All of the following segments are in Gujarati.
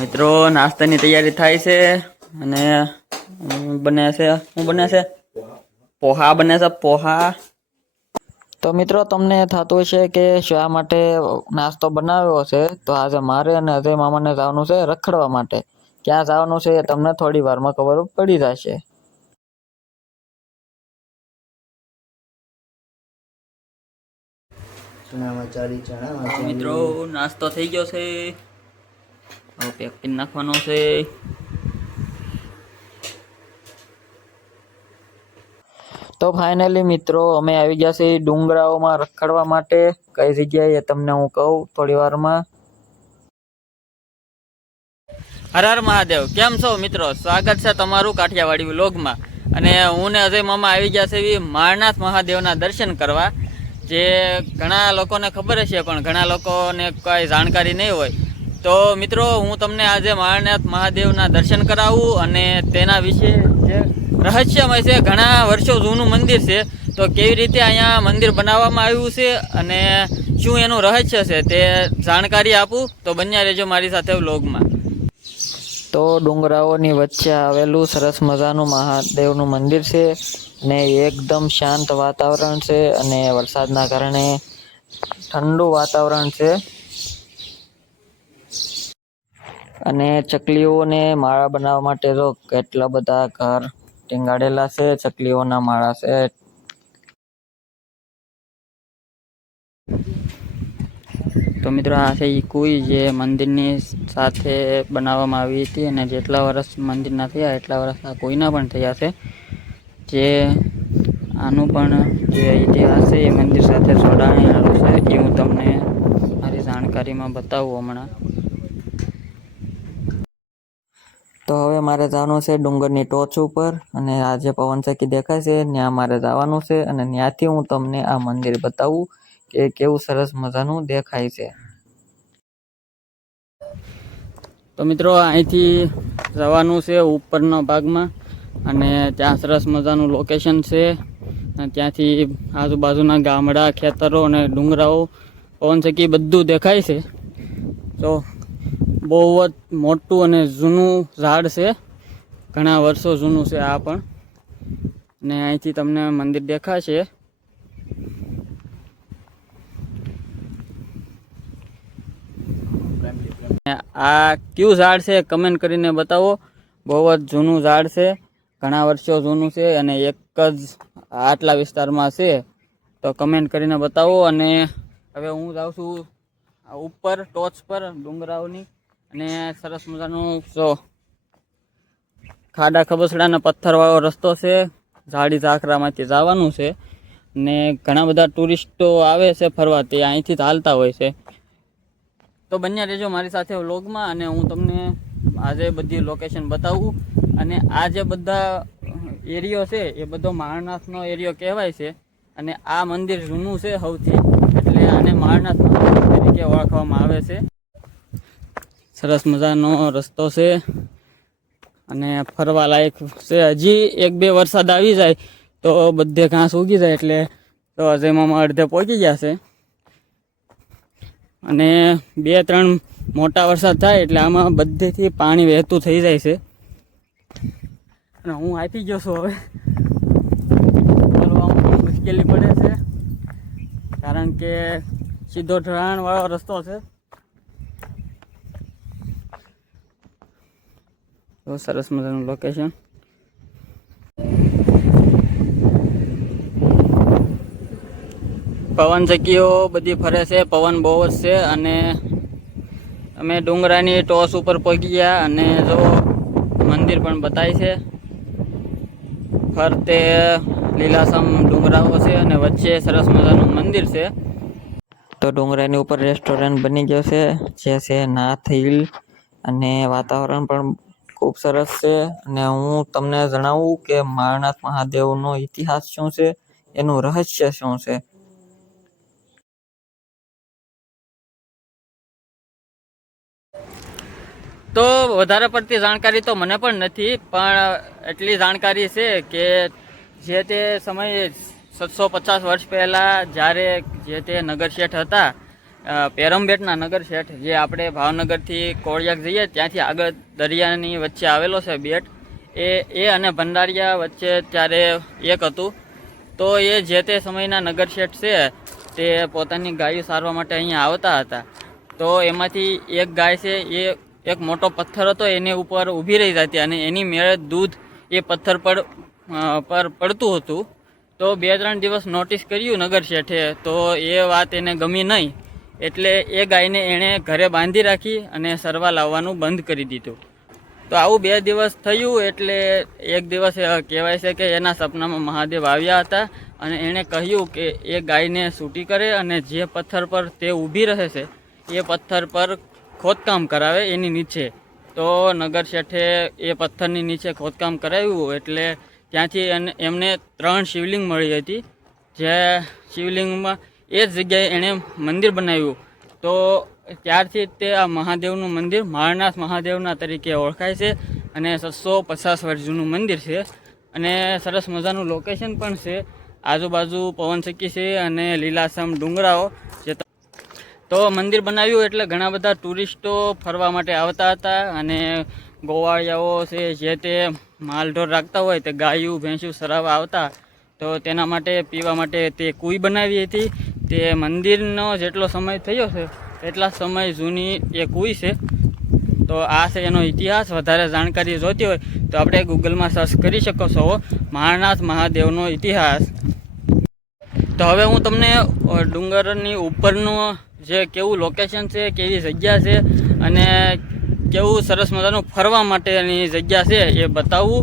મિત્રો નાસ્તાની તૈયારી થાય છે અને બને છે પોહા બને છે પોહા। તો મિત્રો તમને થતું હશે કે શા માટે નાસ્તો બનાવ્યો છે, તો આજે મારે અને અજય મામાને જવાનું છે રખડવા માટે। ક્યાં જવાનું છે એ તમને થોડી વારમાં ખબર પડી જશે। મિત્રો નાસ્તો થઈ ગયો છે, હવે પેક કરી નાખવાનો છે। તો ફાઇનલી મિત્રો અમે આવી ગયા છીએ ડુંગરાઓમાં રખડવા માટે। કઈ જગ્યાએ તમને હું કહું થોડી વારમાં। હર હર મહાદેવ, કેમ છો મિત્રો? સ્વાગત છે તમારું કાઠિયાવાડી વ્લોગમાં। અને હું ને અજય મામા આવી ગયા છે મારનાથ મહાદેવના દર્શન કરવા। જે ઘણા લોકોને ખબર હશે પણ ઘણા લોકોને કોઈ જાણકારી નહીં હોય। તો મિત્રો હું તમને આજે મારનાથ મહાદેવના દર્શન કરાવું અને તેના વિશે જે રહસ્યમય છે, ઘણા વર્ષો જૂનું મંદિર છે, તો કેવી રીતે અહીંયા મંદિર બનાવવામાં આવ્યું છે અને શું એનું રહસ્ય છે તે જાણકારી આપું। તો બન્યા રહેજો મારી સાથે વ્લોગમાં। તો ડુંગરાઓની વચ્ચે આવેલું સરસ મજાનું મહાદેવનું મંદિર છે ને એકદમ શાંત વાતાવરણ છે અને વરસાદના કારણે ઠંડુ વાતાવરણ છે। અને ચકલીઓને માળા બનાવવા માટે તો કેટલા બધા ઘર ટીંગાડેલા છે, ચકલીઓના માળા છે। તો મિત્રો આ છે કોઈ જે મંદિરની સાથે બનાવવામાં આવી હતી અને જેટલા વર્ષ મંદિરના થયા એટલા વર્ષ આ કોઈના પણ થયા છે। જે આનું પણ જે ઇતિહાસ છે એ મંદિર સાથે જોડાયેલું છે, એ હું તમને મારી જાણકારીમાં બતાવું હમણાં। તો હવે મારે જવાનું છે ડુંગરની ટોચ ઉપર અને આ જે પવનચક્કી દેખાય છે ત્યાં મારે જવાનું છે અને ત્યાંથી હું તમને આ મંદિર બતાવું કે કેવું સરસ મજાનું દેખાય છે। તો મિત્રો અહીંથી જવાનું છે ઉપરના ભાગમાં અને ત્યાં સરસ મજાનું લોકેશન છે। અને ત્યાંથી આજુબાજુના ગામડા, ખેતરો અને ડુંગરાઓ, પવનચક્કી બધું દેખાય છે। તો બહુ જ મોટું અને જૂનું ઝાડ છે, ઘણા વર્ષો જૂનું છે આ પણ। અને અહીંથી તમને મંદિર દેખાશે। આ કયું ઝાડ છે કમેન્ટ કરીને બતાવો। બહુ જ જૂનું ઝાડ છે, ઘણા વર્ષો જૂનું છે અને એક જ આટલા વિસ્તારમાં છે, તો કમેન્ટ કરીને બતાવો। અને હવે હું જાઉં છું ઉપર ટોચ પર ડુંગરાઓની અને સરસ મજાનું જો ખાડા ખબસડાના પથ્થરવાળો રસ્તો છે, ઝાડી ઝાખરામાંથી જવાનું છે ને ઘણા બધા ટુરિસ્ટો આવે છે ફરવા, તે અહીંથી ચાલતા હોય છે। તો બન્યા રહેજો મારી સાથે વ્લોગમાં અને હું તમને આજે બધી લોકેશન બતાવું। અને આ જે બધા એરિયો છે એ બધો મારનાથનો એરિયો કહેવાય છે અને આ મંદિર જૂનું છે સૌથી, એટલે આને મારનાથ મંદિર તરીકે ઓળખવામાં આવે છે। સરસ મજાનો રસ્તો છે અને ફરવા લાયક છે। હજી એક બે વરસાદ આવી જાય તો બધે ઘાસ ઉગી જાય, એટલે તો અજય મામા અડધે પહોંચી ગયા છે। અને 2-3 મોટા વરસાદ થાય એટલે આમાં બધેથી પાણી વહેતું થઈ જાય છે અને હું આપી ગયો છું। હવે ચાલવામાં મુશ્કેલી પડે છે કારણ કે સીધો ઢળાણવાળો રસ્તો છે। તો સરસ મજાનું લોકેશન। પવનચક્કીઓ બધી ફરે છે, પવન બહુ જ છે અને અમે ડુંગરાની ટોચ ઉપર પહોંચી ગયા અને જો મંદિર પણ બતાય છે। ફરતે લીલાસમ ડુંગરાઓ છે અને વચ્ચે સરસ મજાનું મંદિર છે। તો ડુંગરાની ઉપર રેસ્ટોરન્ટ બની ગયો છે જે છે નાથ હિલ અને વાતાવરણ પણ ખૂબ સરસ છે। અને હું તમને જણાવું કે મારનાથ મહાદેવનો ઇતિહાસ શું છે, એનું રહસ્ય શું છે। તો વધારે પડતી જાણકારી તો મને પણ નથી, પણ એટલી જાણકારી છે કે જે તે સમયે 750 વર્ષ પહેલાં જ્યારે જે તે નગર શેઠ હતા પેરમબેટના નગર શેઠ, જે આપણે ભાવનગરથી કોળિયાક જઈએ ત્યાંથી આગળ દરિયાની વચ્ચે આવેલો છે બેટ, એ અને ભંડારિયા વચ્ચે ત્યારે એક હતું. તો એ જે તે સમયના નગર શેઠ છે તે પોતાની ગાયો સારવા માટે અહીંયા આવતા હતા. તો એમાંથી એક ગાય છે એ એક મોટો પથ્થર હતો એની ઉપર ઊભી રહી જતી અને એની મેળે દૂધ એ પથ્થર પર પડતું હતું. તો 2-3 દિવસ નોટિસ કર્યું નગર શેઠે, તો એ વાત એને ગમી નહીં, એટલે એ ગાયને એણે ઘરે બાંધી રાખી અને સરવા લાવવાનું બંધ કરી દીધું. તો આવું 2 દિવસ થયું, એટલે એક દિવસ કહેવાય છે કે એના સપનામાં મહાદેવ આવ્યા હતા અને એણે કહ્યું કે એ ગાયને છૂટી કરે અને જે પથ્થર પર તે ઊભી રહે છે એ પથ્થર પર ખોદકામ કરાવે એની નીચે. તો નગર શેઠે એ પથ્થરની નીચે ખોદકામ કરાવ્યું, એટલે ત્યાંથી એમને 3 શિવલિંગ મળી હતી. જે શિવલિંગમાં એ જ જગ્યાએ એણે મંદિર બનાવ્યું. તો ત્યારથી તે આ મહાદેવનું મંદિર માળનાથ મહાદેવના તરીકે ઓળખાય છે અને 750 વર્ષ જૂનું મંદિર છે અને સરસ મજાનું લોકેશન પણ છે. આજુબાજુ પવનચક્કી છે અને લીલાછમ ડુંગરાઓ જે. તો મંદિર બનાવ્યું એટલે ઘણા બધા ટુરિસ્ટો ફરવા માટે આવતા હતા અને ગોવાળિયાઓ છે જે તે માલઢોર રાખતા હોય તે ગાયું ભેંસું ચરાવવા આવતા. તો તેના માટે પીવા માટે તે કુઈ બનાવી હતી. તે મંદિરનો જેટલો સમય થયો છે એટલા સમય જૂની એ કુઈ છે. તો આ છે એનો ઇતિહાસ. વધારે જાણકારી જોઈતી હોય તો આપણે ગૂગલમાં સર્ચ કરી શકો છો માળનાથ મહાદેવનો ઇતિહાસ. તો હવે હું તમને ડુંગરની ઉપરનું જે કેવું લોકેશન છે, કેવી જગ્યા છે અને કેવું સરસ મજાનું ફરવા માટેની જગ્યા છે એ બતાવું.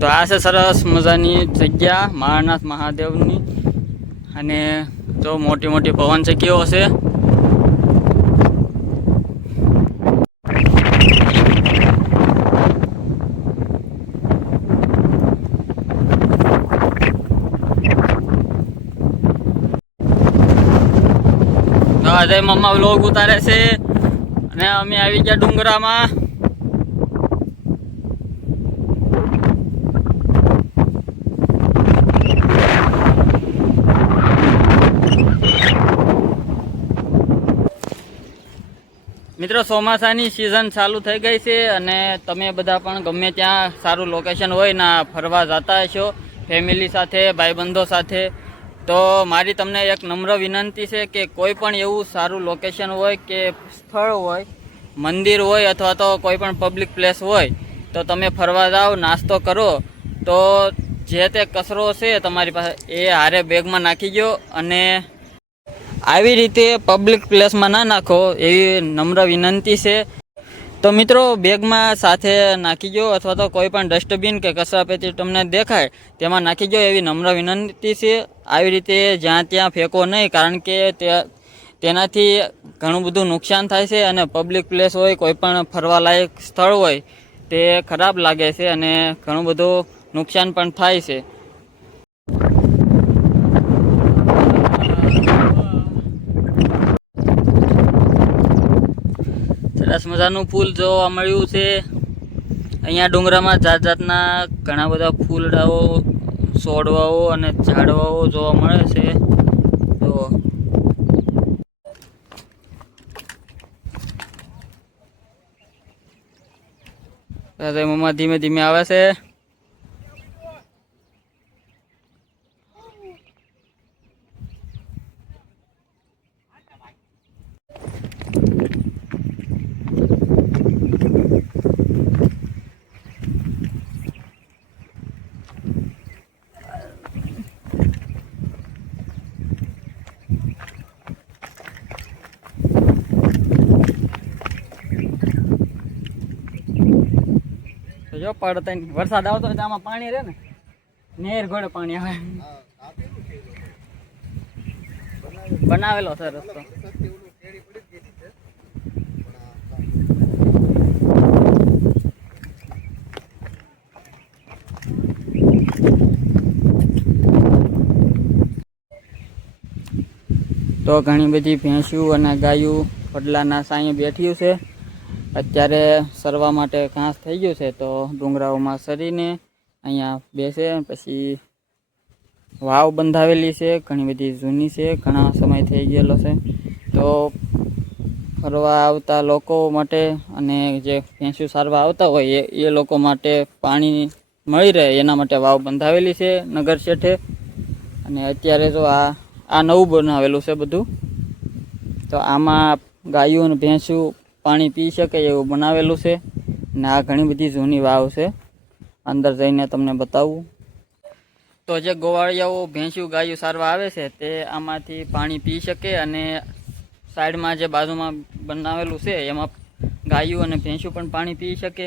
તો આ છે સરસ મજાની જગ્યા માળનાથ મહાદેવની અને તો મોટી મોટી પવનચક્કીઓ છે. અજય મમ્મા વ્લોગ ઉતારે છે અને અમે આવી ગયા ડુંગરામાં. મિત્રો, ચોમાસાની સિઝન ચાલુ થઈ ગઈ છે અને તમે બધા પણ ગમે ત્યાં સારું લોકેશન હોય ના ફરવા જતા હશો ફેમિલી સાથે, ભાઈબંધો સાથે. તો મારી તમને એક નમ્ર વિનંતી છે કે કોઈ પણ એવું સારું લોકેશન હોય કે સ્થળ હોય, મંદિર હોય અથવા તો કોઈ પણ પબ્લિક પ્લેસ હોય તો તમે ફરવા જાઓ, નાસ્તો કરો, તો જે તે કચરો છે તમારી પાસે એ હારે બેગમાં નાખી ગયો અને આવી રીતે પબ્લિક પ્લેસમાં ના નાખો એવી નમ્ર વિનંતી છે. તો મિત્રો, બેગમાં સાથે નાખી ગયો અથવા તો કોઈ પણ ડસ્ટબિન કે કચરાપેટી તમને દેખાય તેમાં નાખી ગયો એવી નમ્ર વિનંતી છે. આવી રીતે જ્યાં ત્યાં ફેંકો નહીં, કારણ કે તેનાથી ઘણું બધું નુકસાન થાય છે અને પબ્લિક પ્લેસ હોય, કોઈ પણ ફરવાલાયક સ્થળ હોય તે ખરાબ લાગે છે અને ઘણું બધું નુકસાન પણ થાય છે. સરસ મજાનું ફૂલ જોવા મળ્યું છે અહીંયા ડુંગરામાં. જાત જાતના ઘણા બધા ફૂલડાઓ, છોડવાઓ અને ઝાડવાઓ જોવા મળે છે. તો મમ્મા ધીમે ધીમે આવે છે. જો પડતા વરસાદ આવતો હોય તો આમાં પાણી રહે ને, નેર ઘોડે પાણી આવે. બનાવેલો છે રસ્તો. તો ઘણી બધી ભેંસું અને ગાયું વડલાના સાંયે બેઠ્યું છે. અત્યારે સરવા માટે ઘાસ થઈ ગયું છે તો ડુંગરાઓમાં સરીને અહીંયા બેસે, પછી વાવ બંધાવેલી છે, ઘણી બધી જૂની છે, ઘણા સમય થઈ ગયેલો છે. તો ફરવા આવતા લોકો માટે અને જે ભેંસું સારવા આવતા હોય એ લોકો માટે પાણી મળી રહે એના માટે વાવ બંધાવેલી છે નગર શેઠે. અને અત્યારે જો આ નવું બનાવેલું છે બધું. તો આમાં ગાયું અને ભેંસું પાણી પી શકે એવું બનાવેલું છે. અને આ ઘણી બધી જૂની વાવ છે, અંદર જઈને તમને બતાવું. તો જે ગોવાળિયાઓ ભેંસું ગાયું સારવા આવે છે તે આમાંથી પાણી પી શકે. અને સાઈડમાં જે બાજુમાં બનાવેલું છે એમાં ગાયું અને ભેંસું પણ પાણી પી શકે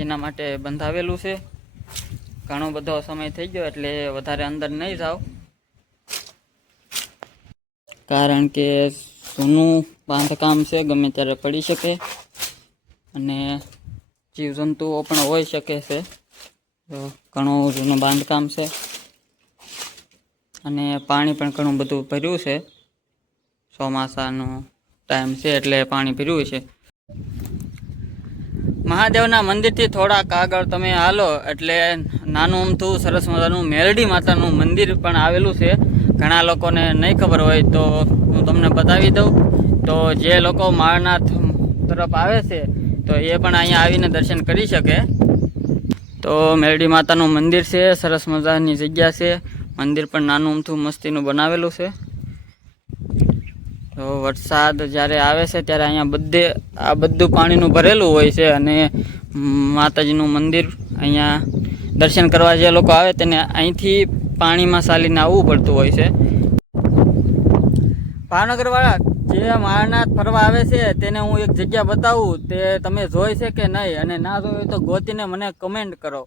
એના માટે બંધાવેલું છે. ઘણો બધો સમય થઈ ગયો એટલે વધારે અંદર નહીં જાવ, કારણ કે જૂનું બાંધકામ છે, ગમે ત્યારે પડી શકે અને જીવજંતુઓ પણ હોઈ શકે છે. તો ઘણું જૂનું બાંધકામ છે અને પાણી પણ ઘણું બધું ભર્યું છે. ચોમાસાનો ટાઈમ છે એટલે પાણી ભર્યું છે. મહાદેવના મંદિરથી થોડાક આગળ તમે હાલો એટલે નાનું અમથું સરસ મજાનું મેલડી માતાનું મંદિર પણ આવેલું છે. ઘણા લોકોને નહીં ખબર હોય તો હું તમને બતાવી દઉં. તો જે લોકો માળનાથ તરફ આવે છે તો એ પણ અહીંયા આવીને દર્શન કરી શકે. તો મેલડી માતાનું મંદિર છે, સરસ મજાની જગ્યા છે. મંદિર પણ નાનું અમથું મસ્તીનું બનાવેલું છે. તો વરસાદ જ્યારે આવે છે ત્યારે અહીંયા આ બધું પાણીનું ભરેલું હોય છે. અને માતાજીનું મંદિર અહીંયા દર્શન કરવા જે લોકો આવે તેને અહીંથી પાણીમાં ચાલીને આવવું પડતું હોય છે. ભાવનગરવાળા જે માળનાથ ફરવા આવે છે તેને હું એક જગ્યા બતાવું, તે તમે જોઈ છે કે નહીં, અને ના જોઈ હોય તો ગોતીને મને કમેન્ટ કરો.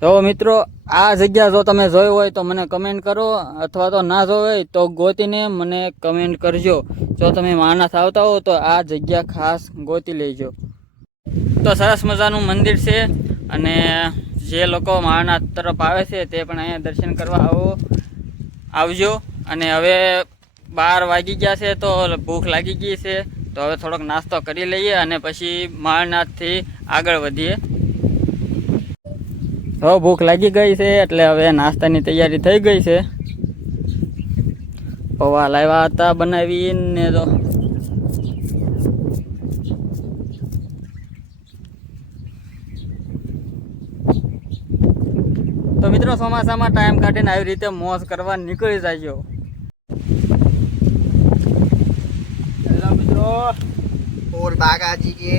જો મિત્રો, આ જગ્યા જો તમે જોઈ હોય તો મને કમેન્ટ કરો, અથવા તો ના જોઈ હોય તો ગોતીને મને કમેન્ટ કરજો. જો તમે માળનાથ આવતા હો તો આ જગ્યા ખાસ ગોતી લેજો. તો સરસ મજાનું મંદિર છે અને જે લોકો માળનાથ તરફ આવે છે તે પણ અહીંયા દર્શન કરવા આવજો. અને હવે 12 વાગી ગયા છે તો ભૂખ લાગી ગઈ છે, તો હવે થોડોક નાસ્તો કરી લઈએ અને પછી માળનાથથી આગળ વધીએ. તો ભૂખ લાગી ગઈ છે એટલે હવે નાસ્તાની તૈયારી થઈ ગઈ છે. પૌવા લાવ્યા હતા બનાવીને. તો મિત્રો, ચોમાસામાં ટાઈમ કાઢીને આવી રીતે મોજ કરવા નીકળી જાય. હેલો મિત્રો, और बागाजी के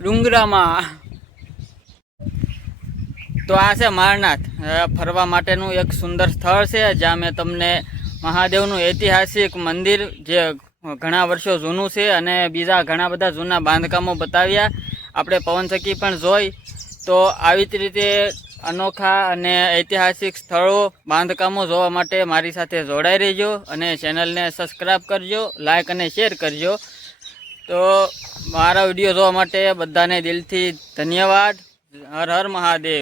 ડુંગરામાં. તો આ છે માળનાથ, ફરવા માટેનું એક સુંદર સ્થળ છે જ્યાં મેં તમને મહાદેવનું ઐતિહાસિક મંદિર જે ઘણા વર્ષો જૂનું છે અને બીજા ઘણા બધા જૂના બાંધકામો બતાવ્યા. આપણે પવનચક્કી પણ જોઈ. તો આવી જ રીતે અનોખા અને ઐતિહાસિક સ્થળો, બાંધકામો જોવા માટે મારી સાથે જોડાઈ રહેજો અને ચેનલને સબસ્ક્રાઈબ કરજો, લાઈક અને શેર કરજો. તો મારા વિડીયો જોવા માટે બધાને દિલથી ધન્યવાદ. હર હર મહાદેવ.